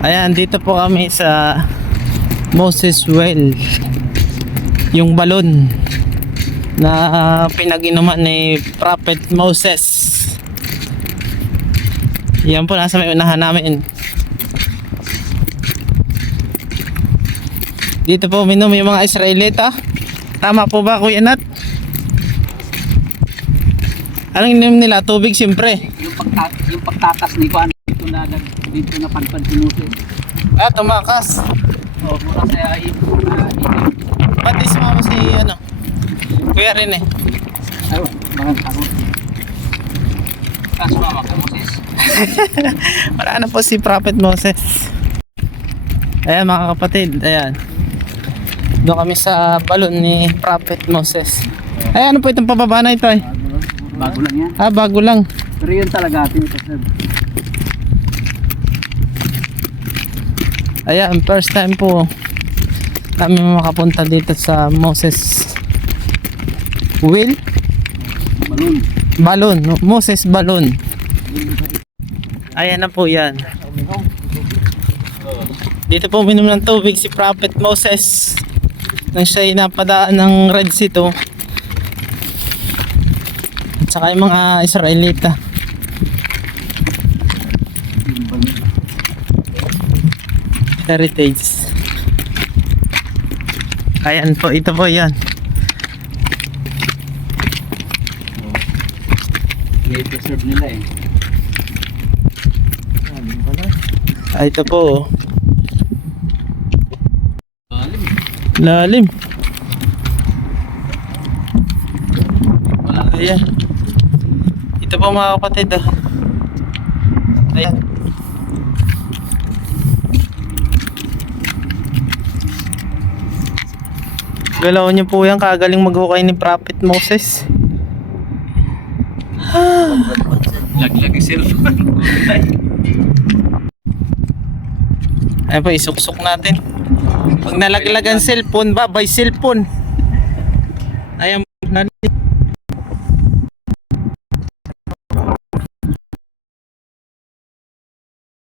Ayan, dito po kami sa Moses Well. Yung balon na pinag-inuman ni Prophet Moses. Yan po, nasa may unahan namin. Dito po uminom yung mga Israelita. Tama po ba, Kuya Nat? Anong ininom nila? Tubig siyempre. Yung pagtatas ni Juan dito na panpan si Moses. Ah, tumakas. Oh, mura sa ipon na Pati sumama si ano, Kuya rin eh. ayun, mga takot. Kaso mama ka Moses. Wala na po si Prophet Moses. Ayan mga kapatid, ayan. Doon kami sa balon ni Prophet Moses. Ay, ano po itong pababa na ito eh? Bago lang yan. Ah, bago lang. Pero yun talaga atin ito sir. Ayan, first time po kami makapunta dito sa Moses Well? Balon. Balon, Moses Balon. Ayan na po yan. Dito po uminom ng tubig si Prophet Moses nang siya'y napadaan ng Red Sea to. At saka yung mga Israelita. Heritage. Ayan po, ito po yan. I-preserve nila eh. Ah, ito po. Lalim. Lalim. Wala. Ayan. Ito po mga kapatid. Oh. Ayan. Galaw niyo po yan, kagaling maghukay ni Prophet Moses. Laglag yung cellphone. Ayan po, isuksok natin. Pag nalaglag ang cellphone, babay cellphone. Ayan,